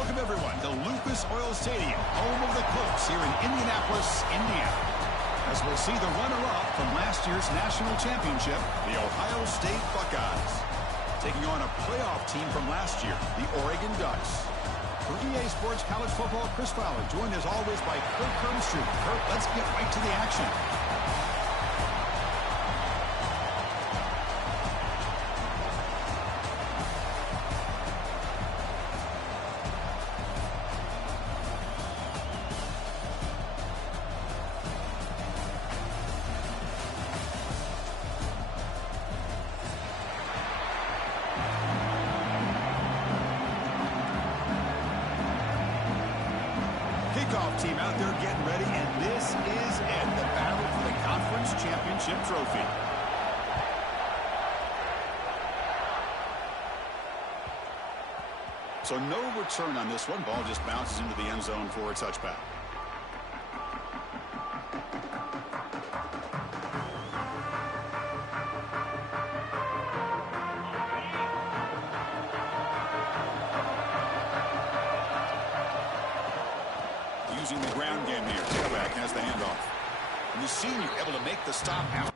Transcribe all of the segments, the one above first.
Welcome, everyone, to Lucas Oil Stadium, home of the Colts here in Indianapolis, Indiana. As we'll see the runner-up from last year's national championship, the Ohio State Buckeyes, taking on a playoff team from last year, the Oregon Ducks. For EA Sports College Football, Chris Fowler, joined as always by Kurt Kermstrup. Kurt, let's get right to the action. Kickoff team out there getting ready, and this is it, the battle for the conference championship trophy. So no return on this one. Ball just bounces into the end zone for a touchback. Using the ground game here. Tailback has the handoff. And the senior able to make the stop out.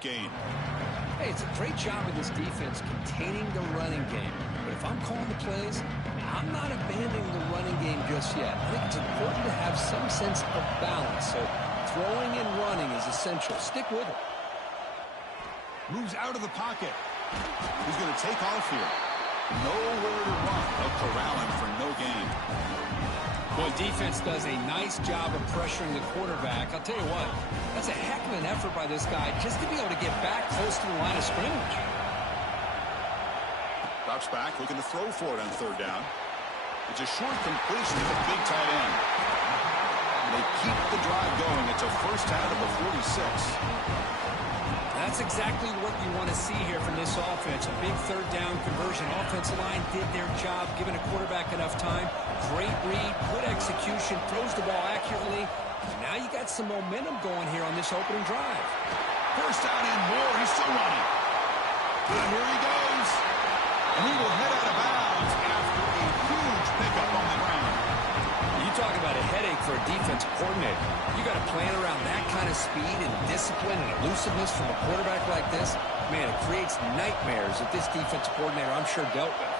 Game. Hey, it's a great job of this defense containing the running game. But if I'm calling the plays, I'm not abandoning the running game just yet. I think it's important to have some sense of balance. So throwing and running is essential. Stick with it. Moves out of the pocket. He's going to take off here. Nowhere to run. They'll corral him for no gain. Boy, defense does a nice job of pressuring the quarterback. I'll tell you what, that's a heck of an effort by this guy just to be able to get back close to the line of scrimmage. Drops back, looking to throw for it on third down. It's a short completion to the big tight end. And they keep the drive going. It's a first down at the 46. That's exactly what you want to see here from this offense. A big third down conversion. Offensive line did their job, giving a quarterback enough time. Great read, good execution, throws the ball accurately. Now you got some momentum going here on this opening drive. First down and more. He's still running. And here he goes. And he will head out of bounds after a huge pickup on the ground. You talk about a headache for a defensive coordinator. You got to plan around that kind of speed and discipline and elusiveness from a quarterback like this. Man, it creates nightmares that this defensive coordinator, I'm sure, dealt with.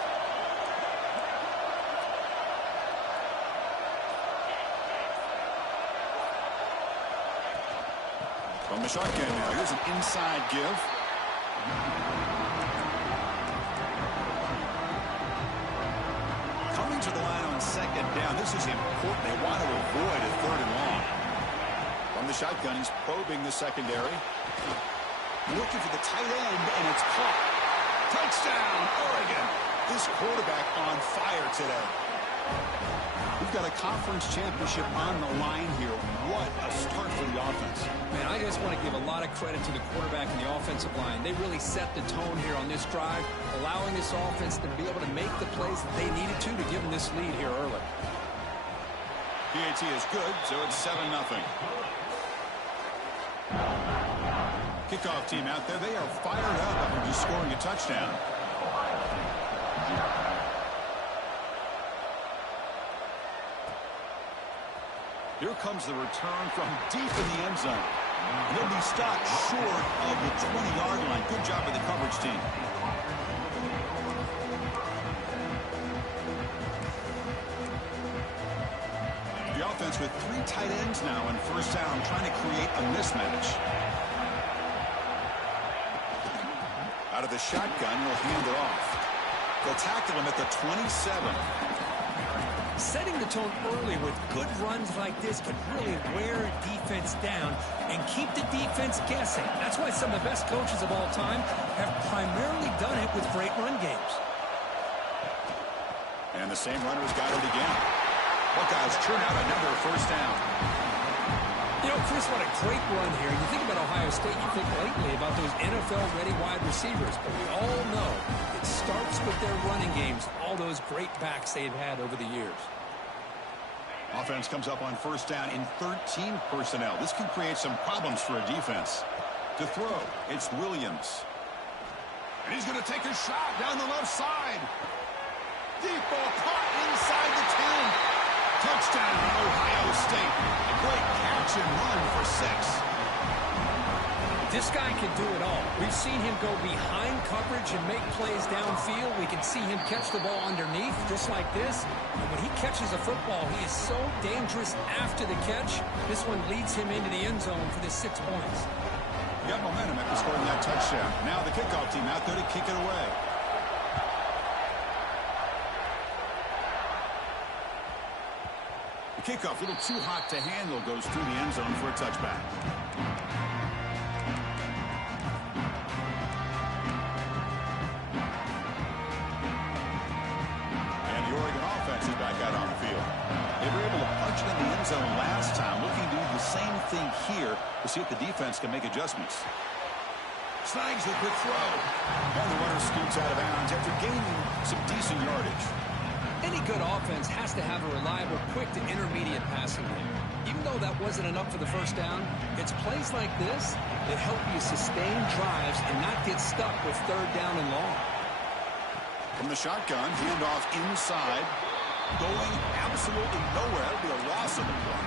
From the shotgun now, here's an inside give. Coming to the line on second down. This is important. They want to avoid a third and long. From the shotgun, he's probing the secondary. Looking for the tight end, and it's caught. Touchdown, Oregon. This quarterback on fire today. We've got a conference championship on the line here. What a start for the offense. Man, I just want to give a lot of credit to the quarterback and the offensive line. They really set the tone here on this drive, allowing this offense to be able to make the plays that they needed to give them this lead here early. PAT is good, so it's 7-0. Kickoff team out there. They are fired up after just scoring a touchdown. Here comes the return from deep in the end zone. And they'll be stopped short of the 20-yard line. Good job by the coverage team. The offense with 3 tight ends now in first down, trying to create a mismatch. Out of the shotgun, he'll hand it off. They'll tackle him at the 27. Setting the tone early with good runs like this can really wear a defense down and keep the defense guessing. That's why some of the best coaches of all time have primarily done it with great run games. And the same runner's got it again. Buckeyes churn out another first down. You know, Chris, what a great run here. You think about Ohio State, you think lately about those NFL-ready wide receivers. But we all know it starts with their running games, all those great backs they've had over the years. Offense comes up on first down in 13 personnel. This can create some problems for a defense. To throw, it's Williams. And he's going to take a shot down the left side. Deep ball caught inside the 10. Touchdown, Ohio State. A great catch and run for 6. This guy can do it all. We've seen him go behind coverage and make plays downfield. We can see him catch the ball underneath just like this. And when he catches a football, he is so dangerous after the catch. This one leads him into the end zone for the 6 points. You got momentum after scoring that touchdown. Now the kickoff team out there to kick it away. The kickoff, a little too hot to handle, goes through the end zone for a touchback. And the Oregon offense is back out on the field. They were able to punch it in the end zone last time, looking to do the same thing here to see if the defense can make adjustments. Snags the quick throw. And the runner scoots out of bounds after gaining some decent yardage. Any good offense has to have a reliable, quick to intermediate passing game. Even though that wasn't enough for the first down, it's plays like this that help you sustain drives and not get stuck with third down and long. From the shotgun, handoff inside, going absolutely nowhere. That would be a loss of the play.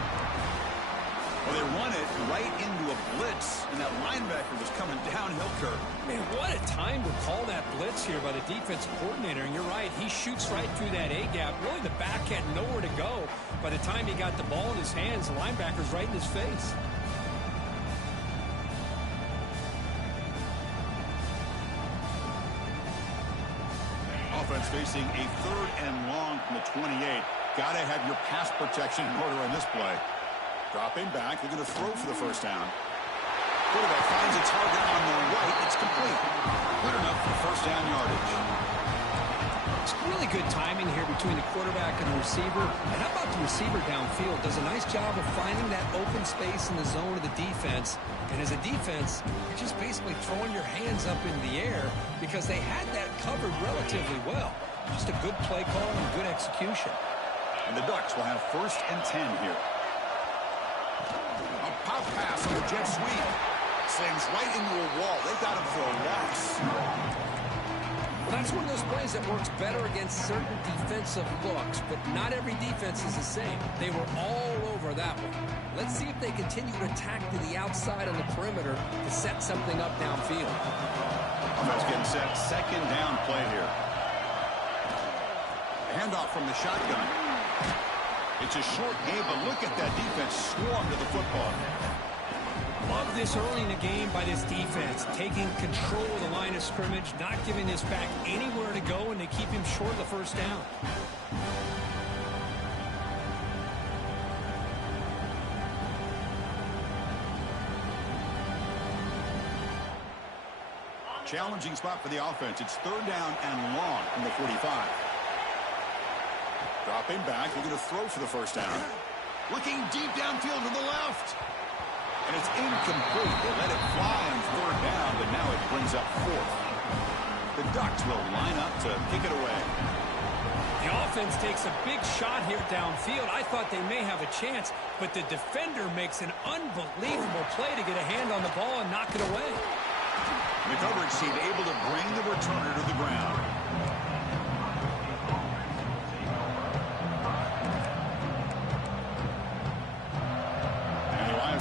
Well, they run it right into a blitz, and that linebacker was coming downhill curve. Man, what a time to call that blitz here by the defensive coordinator. And you're right, he shoots right through that A-gap. Really, the back had nowhere to go. By the time he got the ball in his hands, the linebacker's right in his face. Offense facing a 3rd and long from the 28. Got to have your pass protection in order on this play. Dropping back, they're going to throw for the first down. Quarterback finds a target on the right. It's complete. Good enough for first down yardage. It's really good timing here between the quarterback and the receiver. And how about the receiver downfield? Does a nice job of finding that open space in the zone of the defense. And as a defense, you're just basically throwing your hands up in the air because they had that covered relatively well. Just a good play call and good execution. And the Ducks will have 1st and 10 here. A pop pass on the jet sweep. Sends right into a wall. They got him for a loss. Well, that's one of those plays that works better against certain defensive looks, but not every defense is the same. They were all over that one. Let's see if they continue to attack to the outside on the perimeter to set something up downfield. Offense getting set. 2nd down play here. Handoff from the shotgun. It's a short game, but look at that defense swarm to the football. Love this early in the game by this defense, taking control of the line of scrimmage, not giving this back anywhere to go, and they keep him short of the first down. Challenging spot for the offense. It's 3rd down and long from the 45. Dropping back, they're going to throw for the first down. Looking deep downfield to the left. And it's incomplete. They let it fly on 3rd down, but now it brings up 4th. The Ducks will line up to kick it away. The offense takes a big shot here downfield. I thought they may have a chance, but the defender makes an unbelievable play to get a hand on the ball and knock it away. The coverage team able to bring the returner to the ground.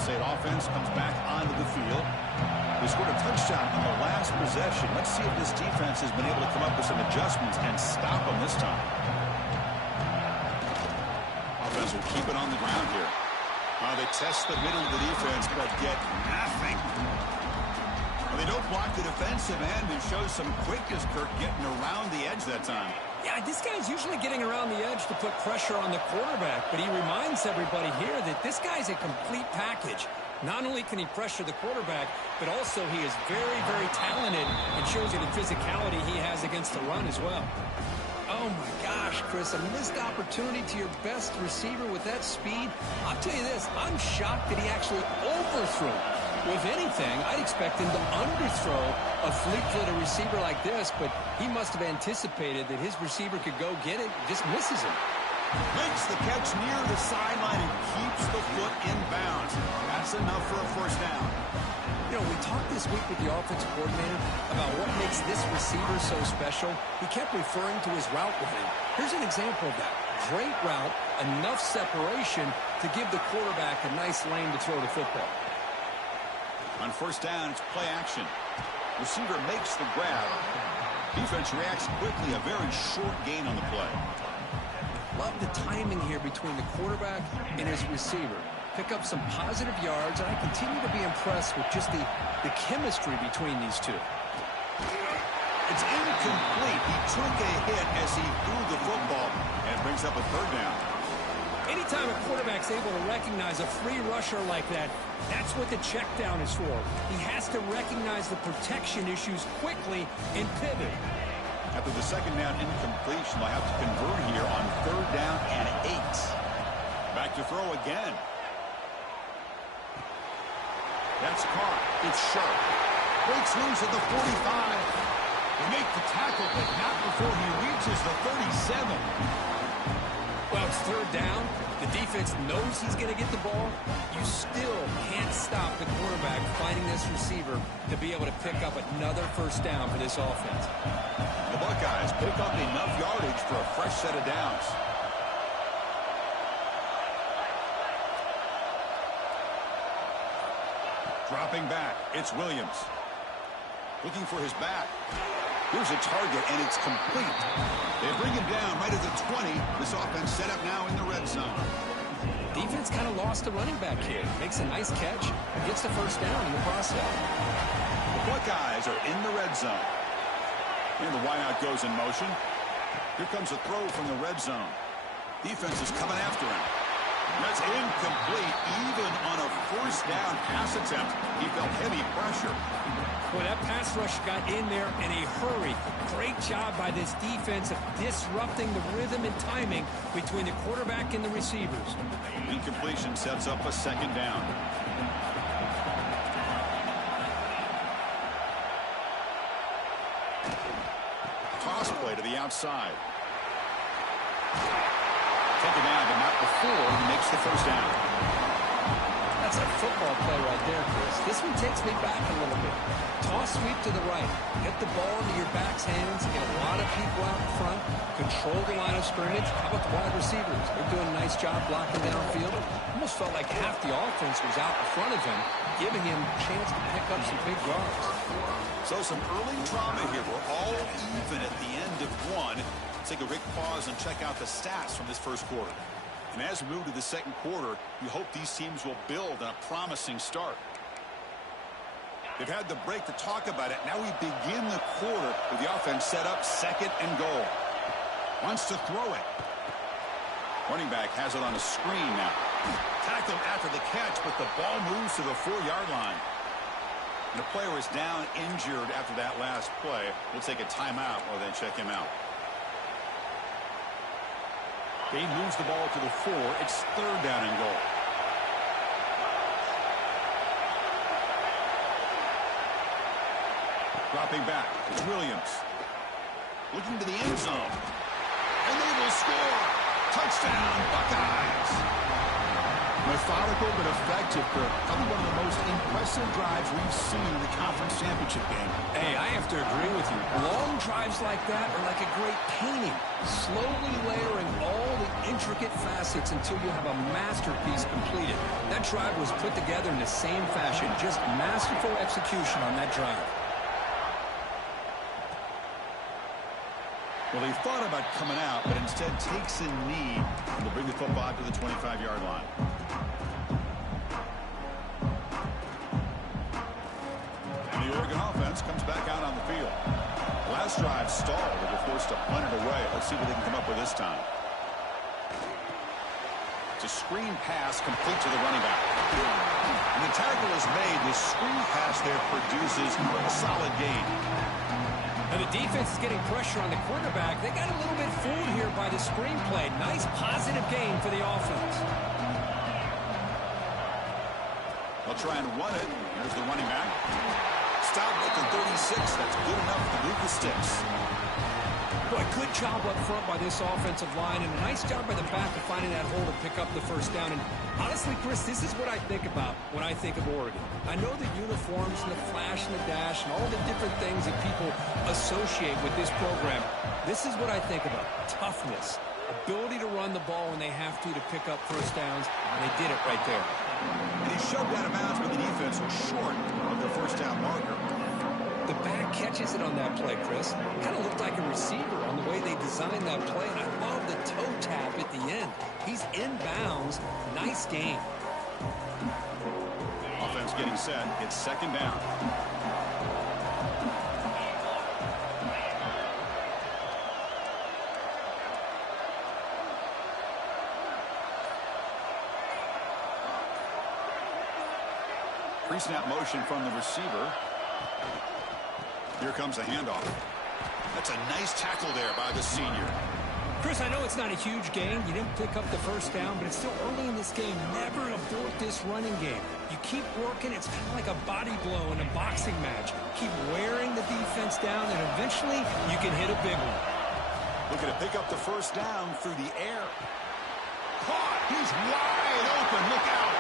State offense comes back onto the field. They scored a touchdown on the last possession. Let's see if this defense has been able to come up with some adjustments and stop them this time. Offense will keep it on the ground here. They test the middle of the defense, but get nothing. They don't block the defensive end and show some quickness, Kirk, getting around the edge that time. Yeah, this guy's usually getting around the edge to put pressure on the quarterback, but he reminds everybody here that this guy's a complete package. Not only can he pressure the quarterback, but also he is very, very talented and shows you the physicality he has against the run as well. Oh, Oh, my gosh, Chris, a missed opportunity to your best receiver with that speed. I'll tell you this, I'm shocked that he actually overthrew. With anything, I'd expect him to underthrow a fleet-footed receiver like this, but he must have anticipated that his receiver could go get it, just misses him. Makes the catch near the sideline and keeps the foot in bounds. That's enough for a first down. You know, we talked this week with the offensive coordinator about what makes this receiver so special. He kept referring to his route running. Here's an example of that. Great route, enough separation to give the quarterback a nice lane to throw the football. On first down, it's play action. Receiver makes the grab. Defense reacts quickly, a very short gain on the play. Love the timing here between the quarterback and his receiver. Pick up some positive yards, and I continue to be impressed with just the chemistry between these two. It's incomplete. He took a hit as he threw the football, and it brings up a third down. Anytime a quarterback's able to recognize a free rusher like that, that's what the check down is for. He has to recognize the protection issues quickly and pivot. After the second down incompletion, they'll have to convert here on third down and 8. Back to throw again. That's caught. It's sharp. Breaks loose at the 45. They make the tackle, but not before he reaches the 37. Well, it's third down. The defense knows he's going to get the ball. You still can't stop the quarterback finding this receiver to be able to pick up another first down for this offense. The Buckeyes pick up enough yardage for a fresh set of downs. Dropping back, it's Williams. Looking for his back. Here's a target, and it's complete. They bring him down right at the 20. This offense set up now in the red zone. Defense kind of lost the running back here. Makes a nice catch, gets the first down in the process. The Buckeyes are in the red zone. And the wideout goes in motion. Here comes a throw from the red zone. Defense is coming after him. That's incomplete. Even on a first down pass attempt, he felt heavy pressure. Well, that pass rush got in there in a hurry. Great job by this defense of disrupting the rhythm and timing between the quarterback and the receivers. Incompletion sets up a second down. Toss play to the outside. Taken down, but not before he makes the first down. That's a football play right there, Chris. This one takes me back a little bit. Toss sweep to the right. Get the ball into your back's hands. Get a lot of people out in front. Control the line of scrimmage. How about the wide receivers? They're doing a nice job blocking downfield. Almost felt like half the offense was out in front of him, giving him a chance to pick up some big yards. So some early drama here. We're all even at the end of one. Let's take a quick pause and check out the stats from this first quarter. And as we move to the second quarter, we hope these teams will build on a promising start. They've had the break to talk about it. Now we begin the quarter with the offense set up second and goal. Wants to throw it. Running back has it on a screen now. Tackled after the catch, but the ball moves to the 4-yard line. And the player is down injured after that last play. We'll take a timeout or then check him out. They moves the ball to the 4. It's third down and goal. Dropping back. It's Williams. Looking to the end zone. And they will score. Touchdown, Buckeyes. Methodical but effective, Kirk. Probably one of the most impressive drives we've seen in the conference championship game. Hey, I have to agree with you. Long drives like that are like a great painting. Slowly layering all the intricate facets until you have a masterpiece completed. That drive was put together in the same fashion. Just masterful execution on that drive. Well, he thought about coming out, but instead takes a knee and will bring the football to the 25-yard line. And the Oregon offense comes back out on the field. Last drive stalled. They were forced to punt it away. Let's see what they can come up with this time. It's a screen pass complete to the running back. And the tackle is made. The screen pass there produces a solid gain. And the defense is getting pressure on the quarterback. They got a little bit fooled here by the screenplay. Nice positive gain for the offense. They'll try and run it. Here's the running back. Stop at the 36. That's good enough to move the sticks. Boy, good job up front by this offensive line, and a nice job by the back of finding that hole to pick up the first down. And honestly, Chris, this is what I think about when I think of Oregon. I know the uniforms and the flash and the dash and all the different things that people associate with this program. This is what I think about. Toughness, ability to run the ball when they have to pick up first downs, and they did it right there. And he shoved out of bounds, but the defense was short of their first down marker. The back catches it on that play, Chris. Kind of looked like a receiver on the way they designed that play, and I love the toe tap at the end. He's inbounds. Nice game. Offense getting set. It's second down. Pre-snap motion from the receiver. Here comes a handoff. That's a nice tackle there by the senior. Chris, I know it's not a huge gain. You didn't pick up the first down, but it's still early in this game. Never abort this running game. You keep working. It's kind of like a body blow in a boxing match. Keep wearing the defense down, and eventually you can hit a big one. Looking to pick up the first down through the air. Caught. He's wide open. Look out.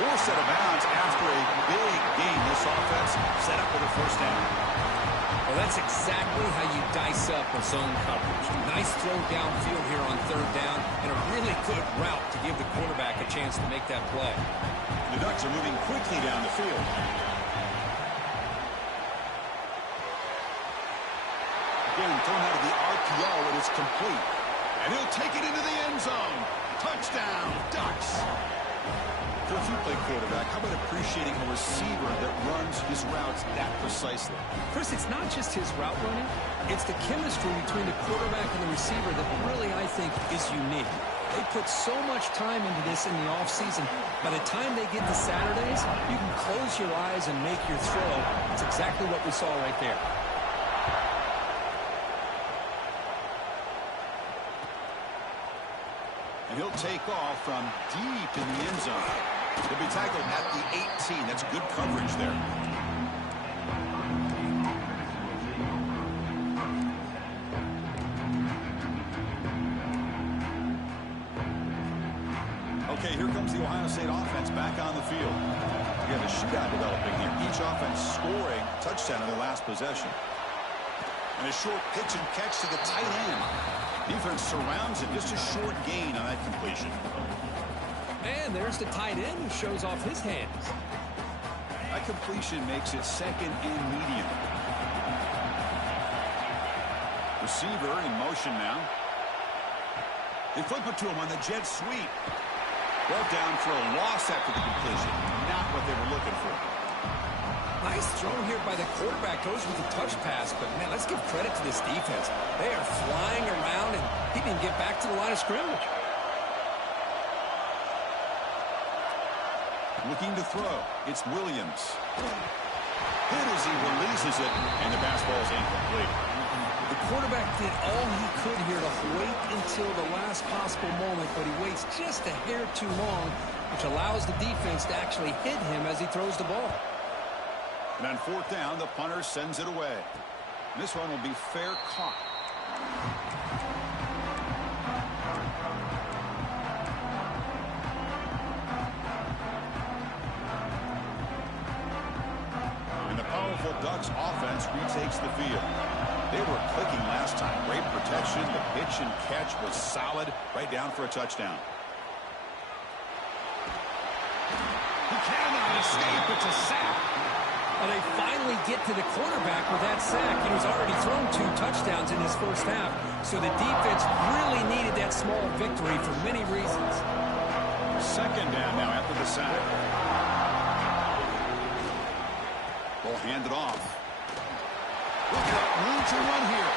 Forced out of bounds after a big gain. This offense set up for the first down. Well, that's exactly how you dice up a zone coverage. Nice throw downfield here on third down, and a really good route to give the quarterback a chance to make that play. The Ducks are moving quickly down the field. Again, thrown out of the RPO, and it's complete. And he'll take it into the end zone. Touchdown, Ducks. If you play quarterback, how about appreciating a receiver that runs his routes that precisely? Chris, it's not just his route running. It's the chemistry between the quarterback and the receiver that really, I think, is unique. They put so much time into this in the offseason. By the time they get to Saturdays, you can close your eyes and make your throw. That's exactly what we saw right there. And he'll take off from deep in the end zone. He'll be tackled at the 18. That's good coverage there. Okay, here comes the Ohio State offense back on the field. We have a shootout developing here. Each offense scoring a touchdown in their last possession. And a short pitch and catch to the tight end. Defense surrounds him. Just a short gain on that completion. And there's the tight end who shows off his hands. That completion makes it second and medium. Receiver in motion now. They flip it to him on the jet sweep. Brought down for a loss after the completion. Not what they were looking for. Nice throw here by the quarterback. Goes with the touch pass. But, man, let's give credit to this defense. They are flying around, and he didn't get back to the line of scrimmage. Looking to throw. It's Williams. Hit as he releases it, and the pass ball is incomplete. The quarterback did all he could here to wait until the last possible moment, but he waits just a hair too long, which allows the defense to actually hit him as he throws the ball. And on fourth down, the punter sends it away. This one will be fair caught. And the powerful Ducks offense retakes the field. They were clicking last time. Great protection. The pitch and catch was solid. Right down for a touchdown. He cannot escape. It's a sack. Well, they finally get to the quarterback with that sack. He was already thrown 2 touchdowns in his first half, so the defense really needed that small victory for many reasons. Second down now after the sack. Ball handed off. Look out, room to run here.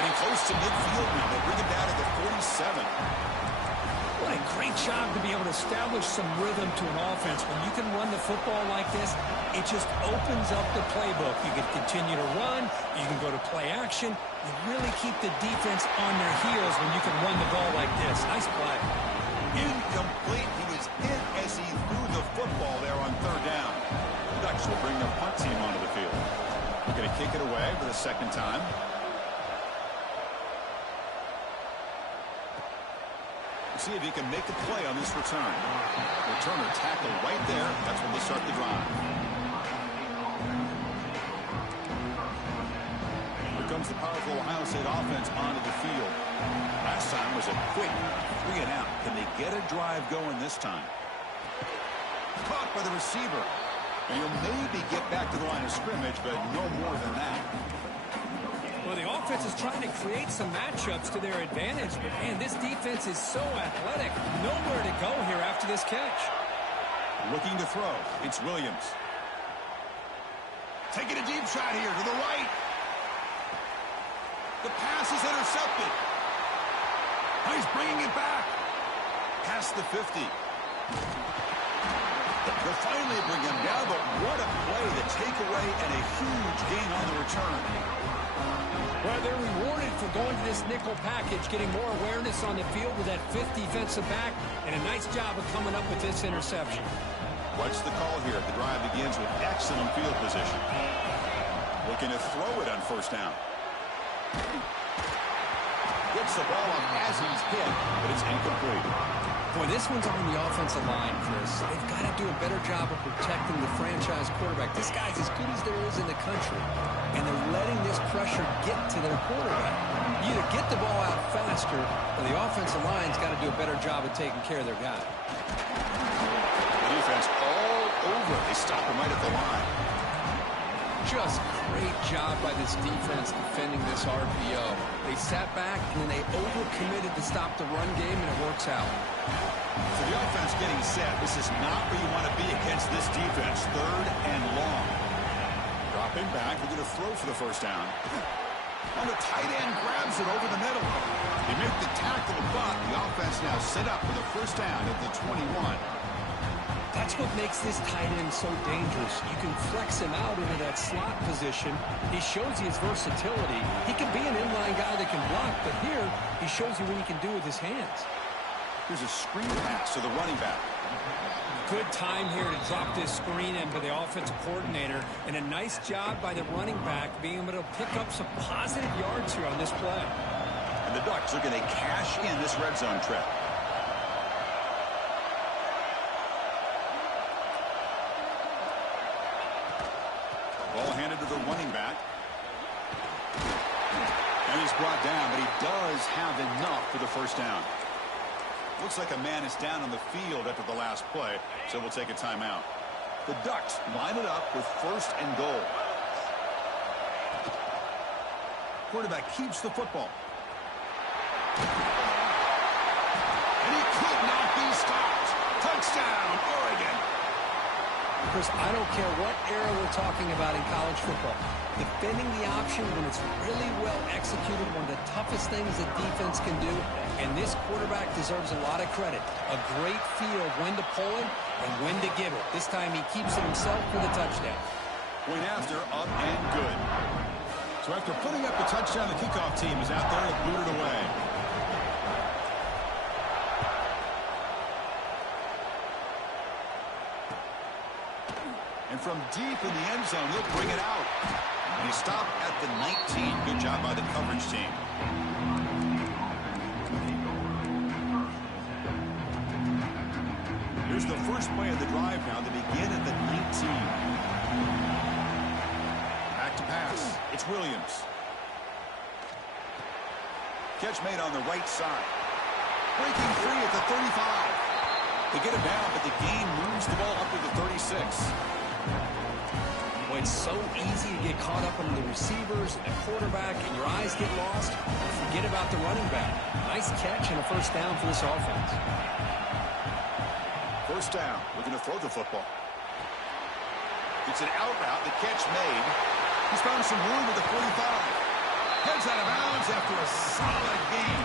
Getting close to midfield now. They bring it down to the 47. What a great job to be able to establish some rhythm to an offense. When you can run the football like this, it just opens up the playbook. You can continue to run. You can go to play action. You really keep the defense on their heels when you can run the ball like this. Nice play. Incomplete. He was hit as he threw the football there on third down. The Ducks will bring their punt team onto the field. We're going to kick it away for the second time. See if he can make a play on this return. Returner tackle right there. That's when they start the drive. Here comes the powerful Ohio State offense onto the field. Last time was a quick 3 and out. Can they get a drive going this time? Caught by the receiver. And he'll maybe get back to the line of scrimmage, but no more than that. Well, the offense is trying to create some matchups to their advantage, but, man, this defense is so athletic. Nowhere to go here after this catch. Looking to throw. It's Williams. Taking a deep shot here to the right. The pass is intercepted. Now he's bringing it back. Past the 50. They'll finally bring him down, but what a play. The takeaway and a huge gain on the return. Well, they're rewarded for going to this nickel package, getting more awareness on the field with that fifth defensive back, and a nice job of coming up with this interception. What's the call here? The drive begins with excellent field position. Looking to throw it on first down. Gets the ball up as he's hit, but it's incomplete. Boy, this one's on the offensive line, Chris. They've got to do a better job of protecting the franchise quarterback. This guy's as good as there is in the country, and they're letting this pressure get to their quarterback. You either get the ball out faster, or the offensive line's got to do a better job of taking care of their guy. The defense all over. They stop him right at the line. Just great job by this defense defending this RPO. They sat back, and then they overcommitted to stop the run game, and it works out. So the offense getting set. This is not where you want to be against this defense. Third and long. Dropping back. We're going to throw for the first down. And the tight end grabs it over the middle. They make the tackle, but the offense now set up for the first down at the 21. That's what makes this tight end so dangerous. You can flex him out into that slot position. He shows you his versatility. He can be an inline guy that can block, but here he shows you what he can do with his hands. Here's a screen pass to the running back. Good time here to drop this screen in by the offensive coordinator, and a nice job by the running back being able to pick up some positive yards here on this play. And the Ducks are going to cash in this red zone trip. Ball handed to the running back. And he's brought down, but he does have enough for the first down. Looks like a man is down on the field after the last play, so we'll take a timeout. The Ducks line it up with first and goal. Quarterback keeps the football. And he could not be stopped. Touchdown, Oregon. Chris, I don't care what era we're talking about in college football. Defending the option when it's really well executed, one of the toughest things a defense can do, and this quarterback deserves a lot of credit. A great feel of when to pull it and when to give it. This time he keeps it himself for the touchdown. Point after, up and good. So after putting up the touchdown, the kickoff team is out there to boot it away. And from deep in the end zone, he'll bring it out. And he stopped at the 19. Good job by the coverage team. Here's the first play of the drive now. They begin at the 19. Back to pass. It's Williams. Catch made on the right side. Breaking free at the 35. They get it down, but the gain moves the ball up to the 36. Boy, it's so easy to get caught up on the receivers and the quarterback, and your eyes get lost. Forget about the running back. Nice catch and a first down for this offense. First down. Looking to throw the football. It's an out route. The catch made. He's found some room at the 45. Heads out of bounds after a solid gain.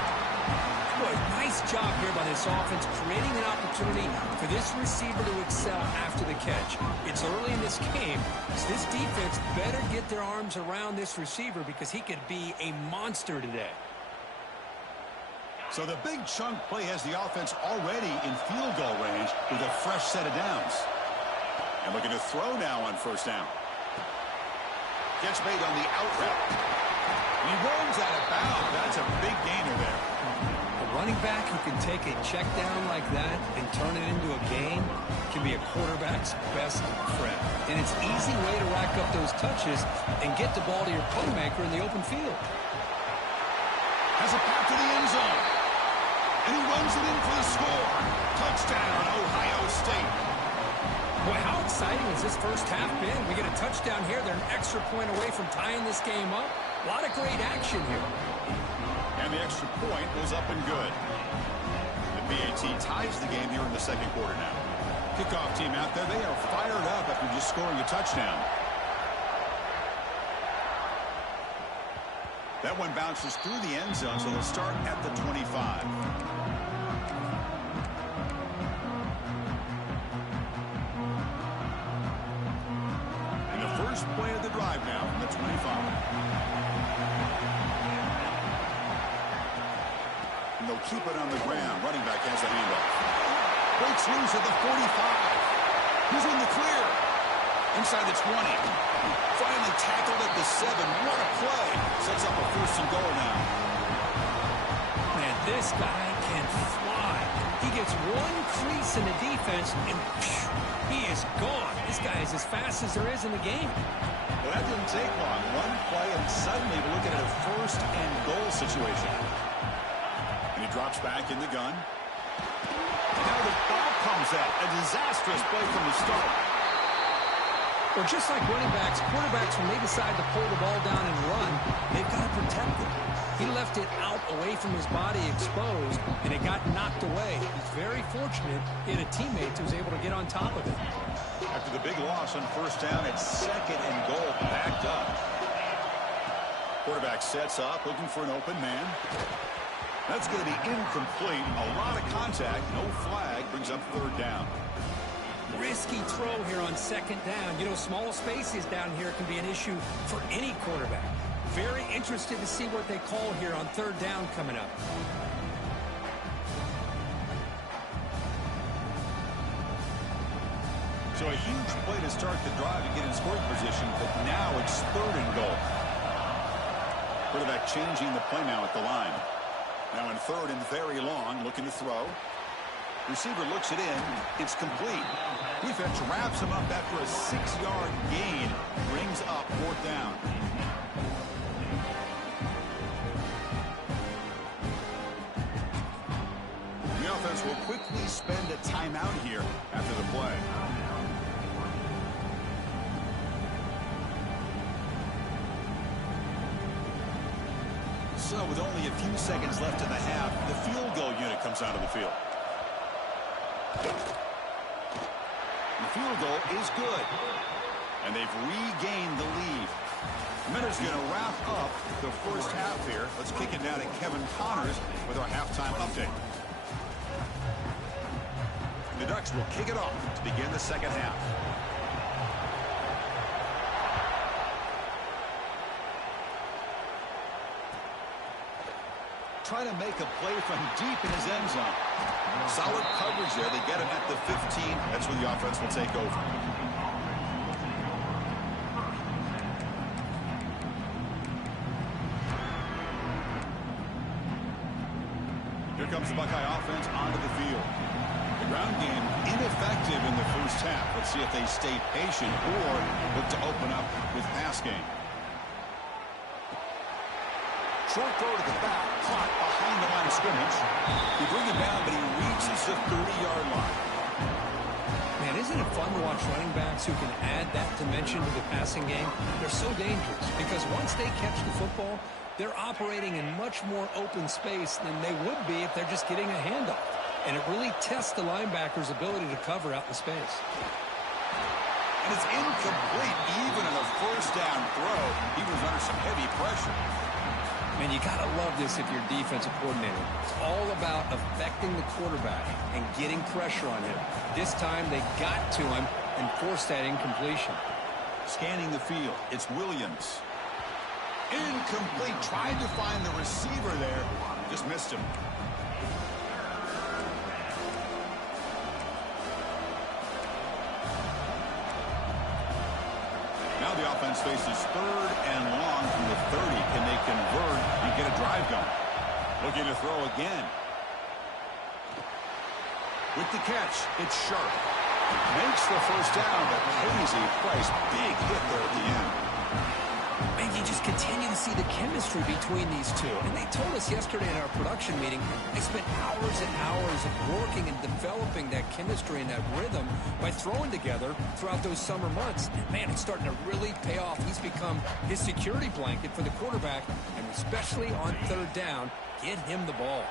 Boy, nice job here by this offense, creating an opportunity for this receiver to excel after the catch. It's early in this game, so this defense better get their arms around this receiver because he could be a monster today. So the big chunk play has the offense already in field goal range with a fresh set of downs. And looking to throw now on first down. Gets made on the out route. He runs out of bounds. That's a big gainer there. A running back who can take a check down like that and turn it into a gain can be a quarterback's best friend. And it's an easy way to rack up those touches and get the ball to your playmaker in the open field. Has a path to the end zone. And he runs it in for the score. Touchdown, Ohio State. Boy, how exciting has this first half been? We get a touchdown here. They're an extra point away from tying this game up. A lot of great action here. And the extra point was up and good. The BAT ties the game here in the second quarter now. Kickoff team out there. They are fired up after just scoring a touchdown. That one bounces through the end zone, so they'll start at the 25. And the first play of the drive now from the 25. And they'll keep it on the ground. Running back has the handoff. Breaks loose at the 45. He's in the clear. Inside the 20. Finally tackled at the 7. What a play. Sets up a first and goal now. Man, this guy can fly. He gets one crease in the defense, and phew, he is gone. This guy is as fast as there is in the game. Well, that didn't take long. One play, and suddenly we're looking at a first and goal situation. And he drops back in the gun. And now the ball comes out. A disastrous play from the start. Well, just like running backs, quarterbacks, when they decide to pull the ball down and run, they've got to protect it. He left it out away from his body exposed, and it got knocked away. He's very fortunate he had a teammate who was able to get on top of it. After the big loss on first down, it's second and goal, backed up. Quarterback sets up, looking for an open man. That's going to be incomplete. A lot of contact, no flag, brings up third down. Risky throw here on second down. You know, small spaces down here can be an issue for any quarterback. Very interested to see what they call here on third down coming up. So a huge play to start the drive and get in scoring position, but now it's third and goal. Quarterback changing the play now at the line. Now in third and very long, looking to throw. Receiver looks it in. It's complete. Defense wraps him up after a 6-yard gain. Brings up fourth down. The offense will quickly spend a timeout here after the play. So with only a few seconds left in the half, the field goal unit comes out of the field. The field goal is good. And they've regained the lead. Minter's going to wrap up the first half here. Let's kick it down to Kevin Connors with our halftime update. The Ducks will kick it off to begin the second half. Trying to make a play from deep in his end zone. Solid coverage there. They get him at the 15. That's where the offense will take over. Here comes the Buckeye offense onto the field. The ground game ineffective in the first half. Let's see if they stay patient or look to open up with pass game. Short throw to the back, caught behind the line of scrimmage. They bring him down, but he reaches the 30-yard line. Man, isn't it fun to watch running backs who can add that dimension to the passing game? They're so dangerous because once they catch the football, they're operating in much more open space than they would be if they're just getting a handoff. And it really tests the linebacker's ability to cover out in space. And it's incomplete even in a first down throw. He was under some heavy pressure. Man, you got to love this if you're a defensive coordinator. It's all about affecting the quarterback and getting pressure on him. This time they got to him and forced that incompletion. Scanning the field, it's Williams. Incomplete. Tried to find the receiver there. Just missed him. Now the offense faces 3rd and long from the 30. Can they convert and get a drive going? Looking to throw again. With the catch, it's Sharp. Makes the first down, but pays a price. Big hit there at the end. Man, you just continue to see the chemistry between these two. And they told us yesterday in our production meeting, they spent hours and hours of working and developing that chemistry and that rhythm by throwing together throughout those summer months. And man, it's starting to really pay off. He's become his security blanket for the quarterback, and especially on 3rd down, get him the ball.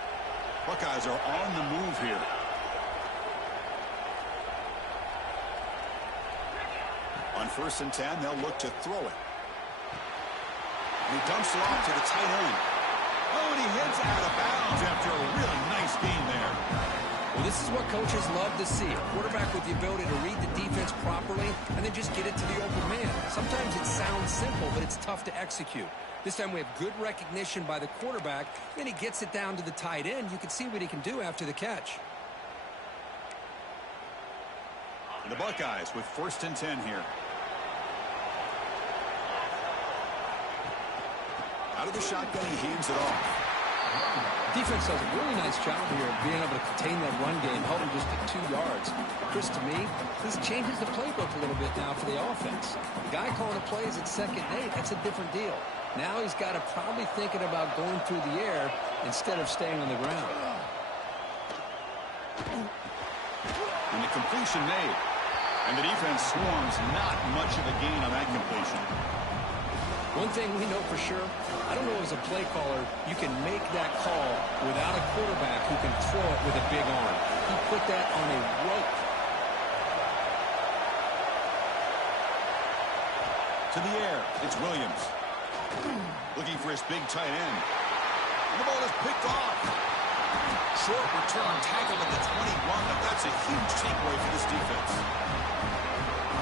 Buckeyes are on the move here. On 1st and 10, they'll look to throw it. He dumps it off to the tight end. Oh, and he heads out of bounds after a really nice gain there. Well, this is what coaches love to see. A quarterback with the ability to read the defense properly and then just get it to the open man. Sometimes it sounds simple, but it's tough to execute. This time we have good recognition by the quarterback, and he gets it down to the tight end. You can see what he can do after the catch. The Buckeyes with 1st and 10 here. Out of the shotgun, he hands it off. Defense does a really nice job here of being able to contain that run game, held him just at 2 yards. Chris, to me, this changes the playbook a little bit now for the offense. The guy calling the plays at 2nd and 8, that's a different deal. Now he's got to probably thinking about going through the air instead of staying on the ground. And the completion made. And the defense swarms. Not much of a gain on that completion. One thing we know for sure, I don't know as a play caller, you can make that call without a quarterback who can throw it with a big arm. He put that on a rope. To the air, it's Williams. Looking for his big tight end. And the ball is picked off. Short return, tackle at the 21, but that's a huge takeaway for this defense.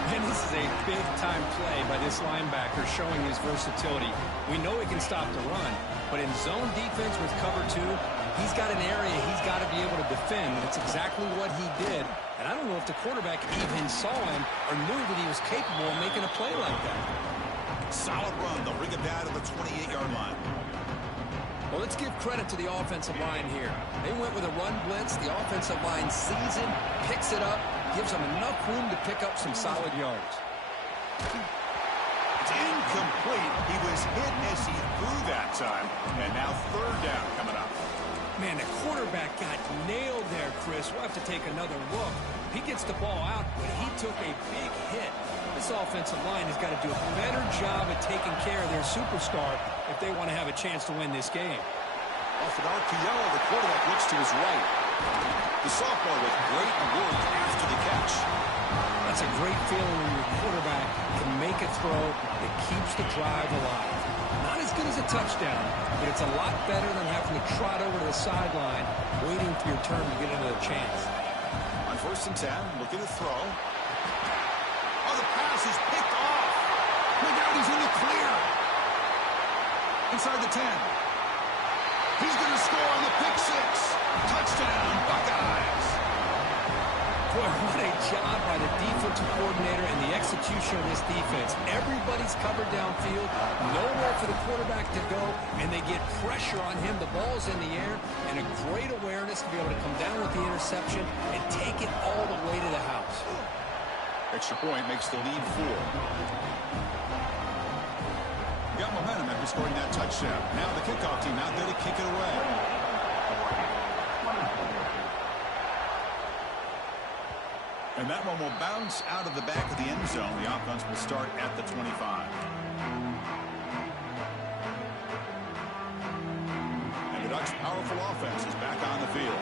And this is a big-time play by this linebacker showing his versatility. We know he can stop the run, but in zone defense with cover 2, he's got an area he's got to be able to defend. That's exactly what he did. And I don't know if the quarterback even saw him or knew that he was capable of making a play like that. Solid run. They'll bring it down to the 28-yard line. Well, let's give credit to the offensive line here. They went with a run blitz. The offensive line sees it, picks it up, gives them enough room to pick up some solid yards. It's incomplete. He was hit as he threw that time. And now 3rd down coming up. Man, the quarterback got nailed there, Chris. We'll have to take another look. He gets the ball out, but he took a big hit. This offensive line has got to do a better job at taking care of their superstar if they want to have a chance to win this game. Off an RPO, the quarterback looks to his right. The sophomore with great work after the catch. That's a great feeling when your quarterback can make a throw that keeps the drive alive. Not as good as a touchdown, but it's a lot better than having to trot over to the sideline, waiting for your turn to get another chance. On 1st and 10, looking to throw. Oh, the pass is picked off. Look out, he's in the clear. Inside the 10. He's going to score on the pick 6. Touchdown, Buckeyes. Boy, what a job by the defensive coordinator and the execution of this defense. Everybody's covered downfield, nowhere for the quarterback to go, and they get pressure on him. The ball's in the air, and a great awareness to be able to come down with the interception and take it all the way to the house. Extra point makes the lead 4. Got momentum after scoring that touchdown. Now the kickoff team out there to kick it away. And that one will bounce out of the back of the end zone. The offense will start at the 25. And the Ducks' powerful offense is back on the field.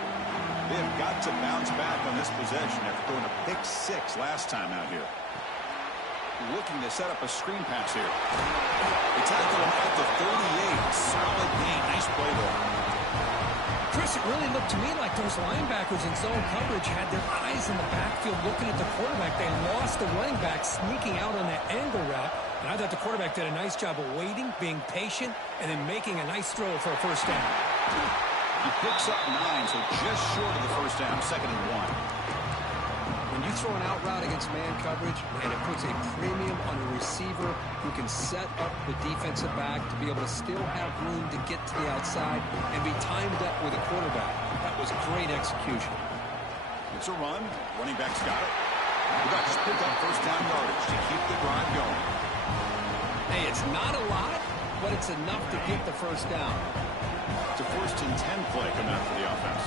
They have got to bounce back on this possession after throwing a pick 6 last time out here. looking to set up a screen pass here. They tackle him at the 38. Solid gain. Nice play there. Chris, it really looked to me like those linebackers in zone coverage had their eyes in the backfield looking at the quarterback. They lost the running back sneaking out on that angle route. And I thought the quarterback did a nice job of waiting, being patient, and then making a nice throw for a first down. He picks up 9, so just short of the first down, 2nd and 1. When you throw an out route against man coverage, man, it puts a premium on a receiver who can set up the defensive back to be able to still have room to get to the outside and be timed up with a quarterback. That was great execution. It's a run. Running back's got it. The Bucs pick up first down yardage to keep the drive going. Hey, it's not a lot, but it's enough to get the first down. It's a 1st and 10 play coming out for the offense.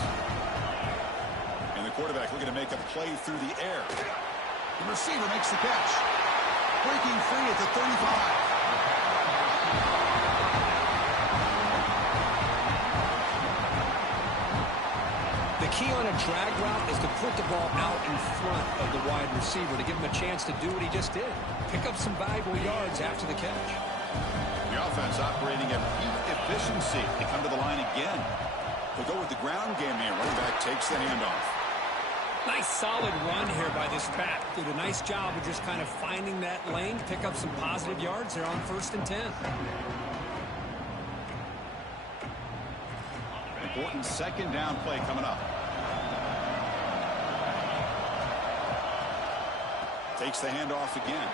And the quarterback looking to make a play through the air. The receiver makes the catch. Breaking free at the 35. The key on a drag route is to put the ball out in front of the wide receiver to give him a chance to do what he just did. Pick up some valuable yards after the catch. The offense operating at peak efficiency. They come to the line again. They'll go with the ground game here. Running back takes the handoff. Nice solid run here by this back. Did a nice job of just kind of finding that lane, pick up some positive yards there on 1st and 10. Important 2nd down play coming up. Takes the handoff again.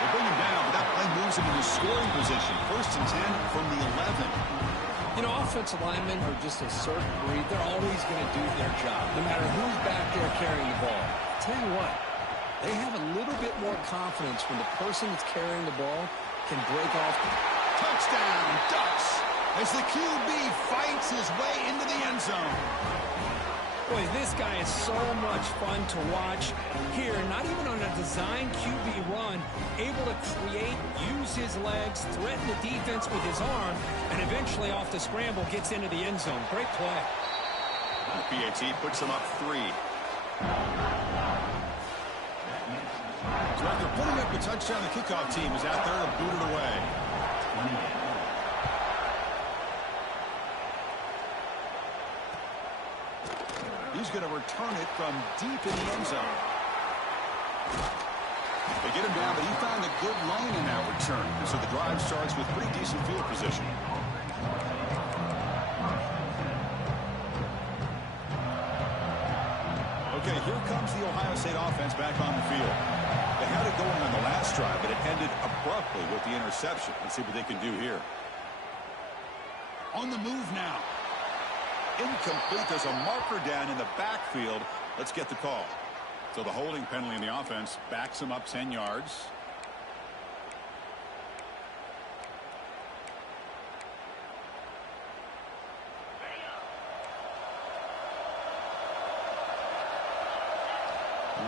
They bring him down, but that play moves him into scoring position. 1st and 10 from the 11. You know, offensive linemen are just a certain breed. They're always going to do their job, no matter who's back there carrying the ball. Tell you what, they have a little bit more confidence when the person that's carrying the ball can break off. Touchdown, Ducks, as the QB fights his way into the end zone. Boy, this guy is so much fun to watch. Here, not even on a design QB run, able to create, use his legs, threaten the defense with his arm, and eventually off the scramble gets into the end zone. Great play. The PAT puts them up 3. So after putting up a touchdown, the kickoff team is out there to boot it away. He's going to return it from deep in the end zone. They get him down, but he found a good lane in that return. And so the drive starts with pretty decent field position. Okay, here comes the Ohio State offense back on the field. They had it going on the last drive, but it ended abruptly with the interception. Let's see what they can do here. On the move now. Incomplete. There's a marker down in the backfield. Let's get the call. So the holding penalty in the offense backs him up 10 yards.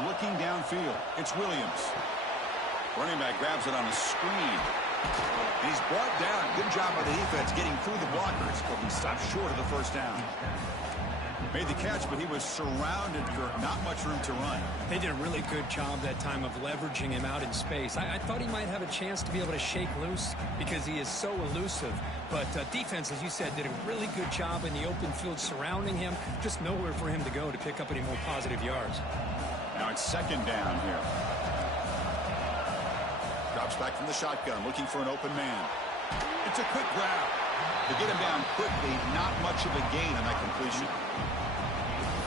Looking downfield. It's Williams. Running back grabs it on a screen. And he's brought down. Good job by the defense getting through the blockers, but he stopped short of the first down. Made the catch, but he was surrounded for not much room to run. They did a really good job that time of leveraging him out in space. I thought he might have a chance to be able to shake loose because he is so elusive. But defense, as you said, did a really good job in the open field surrounding him. Just nowhere for him to go to pick up any more positive yards. Now it's 2nd down here. Drops back from the shotgun, looking for an open man. It's a quick grab. To get him down quickly, not much of a gain on that completion.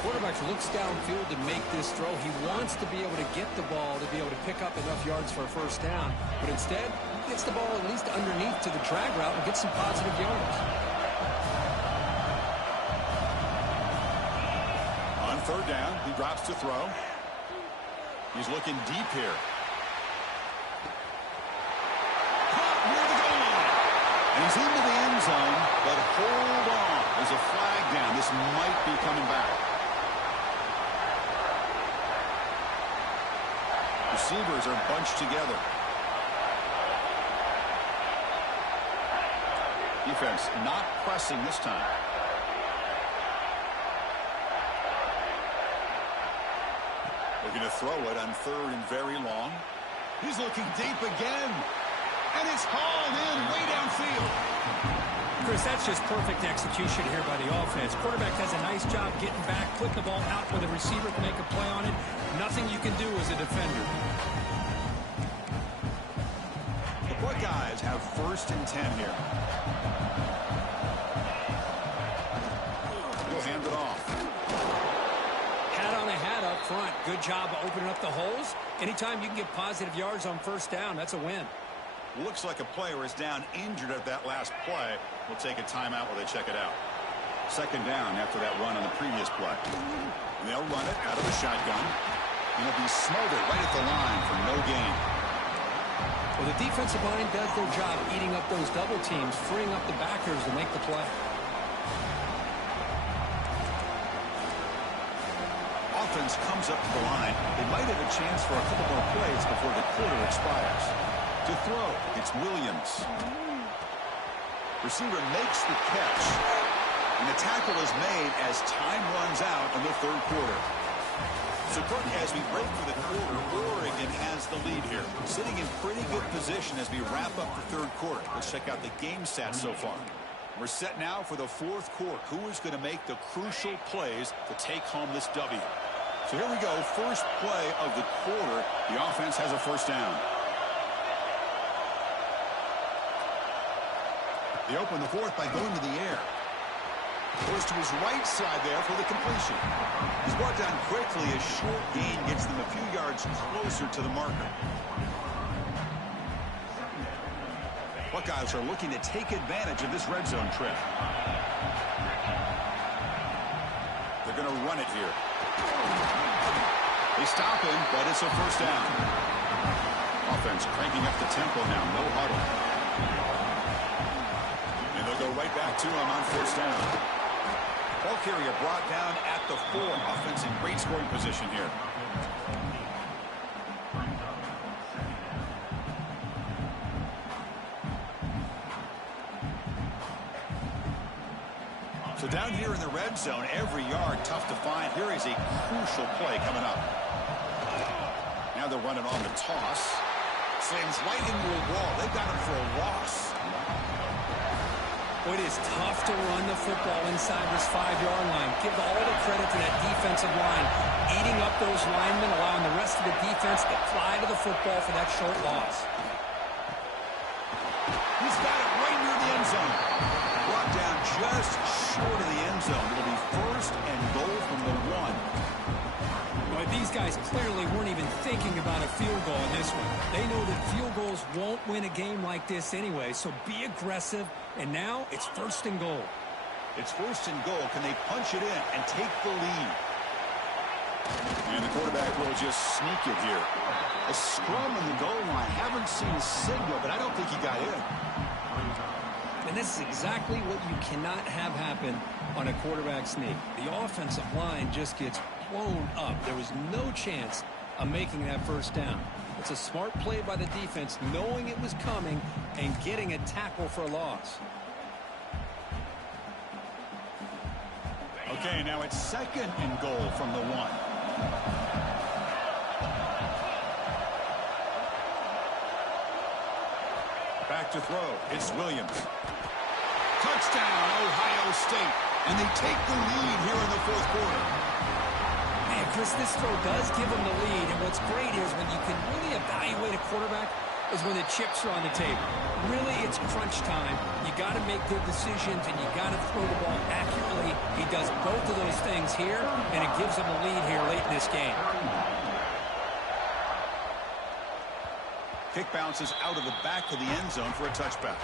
Quarterback looks downfield to make this throw. He wants to be able to get the ball to be able to pick up enough yards for a first down. But instead, he gets the ball at least underneath to the drag route and gets some positive yards. On 3rd down, he drops to throw. He's looking deep here. And he's into the end zone, but hold on. There's a flag down. This might be coming back. Receivers are bunched together. Defense not pressing this time. Looking to throw it on third and very long. He's looking deep again. And it's hauled in way downfield. Chris, that's just perfect execution here by the offense. Quarterback does a nice job getting back, putting the ball out where the receiver can make a play on it. Nothing you can do as a defender. The Buckeyes have 1st and 10 here. He'll hand it off. Hat on a hat up front. Good job of opening up the holes. Anytime you can get positive yards on 1st down, that's a win. Looks like a player is down injured at that last play. We'll take a timeout while they check it out. 2nd down after that run on the previous play. And they'll run it out of the shotgun. And it'll be smothered right at the line for no gain. Well, the defensive line does their job eating up those double teams, freeing up the backers to make the play. Offense comes up to the line. They might have a chance for a couple more plays before the quarter expires. To throw, it's Williams. Receiver makes the catch. And the tackle is made as time runs out in the 3rd quarter. So, Kirk, as we break for the quarter, Oregon has the lead here. Sitting in pretty good position as we wrap up the 3rd quarter. Let's check out the game stats so far. We're set now for the 4th quarter. Who is going to make the crucial plays to take home this W? So here we go. First play of the quarter. The offense has a 1st down. They open the 4th by going to the air. Goes to his right side there for the completion. He's brought down quickly. A short gain gets them a few yards closer to the marker. Buckeyes are looking to take advantage of this red zone trip. They're going to run it here. They stop him, but it's a 1st down. Offense cranking up the tempo now. No huddle. And they'll go right back to him on 1st down. Ball carrier brought down at the 4. Offense in great scoring position here. So down here in the red zone, every yard tough to find. Here is a crucial play coming up. Now they're running on the toss. Slams right into a wall. They've got him for a loss. It is tough to run the football inside this 5-yard line. Give all the credit to that defensive line. Eating up those linemen, allowing the rest of the defense to fly to the football for that short loss. He's got it right near the end zone. Brought down just short of the end zone. It'll be 1st and goal from the 1. Well, these guys clearly weren't even thinking about a field goal in this one. They know that field goals won't win a game like this anyway, so be aggressive. And now it's 1st and goal. It's 1st and goal. Can they punch it in and take the lead? And the quarterback will just sneak it here. A scrum on the goal line. Haven't seen a signal, but I don't think he got in. And this is exactly what you cannot have happen on a quarterback sneak. The offensive line just gets blown up. There was no chance of making that 1st down. It's a smart play by the defense, knowing it was coming and getting a tackle for a loss. Okay, now it's 2nd and goal from the 1. Back to throw. It's Williams. Touchdown, Ohio State. And they take the lead here in the 4th quarter. Man, Chris, this throw does give them the lead. And what's great is when you can really evaluate a quarterback is when the chips are on the table. Really, it's crunch time. You got to make good decisions, and you got to throw the ball accurately. He does both of those things here, and it gives them the lead here late in this game. Kick bounces out of the back of the end zone for a touchback.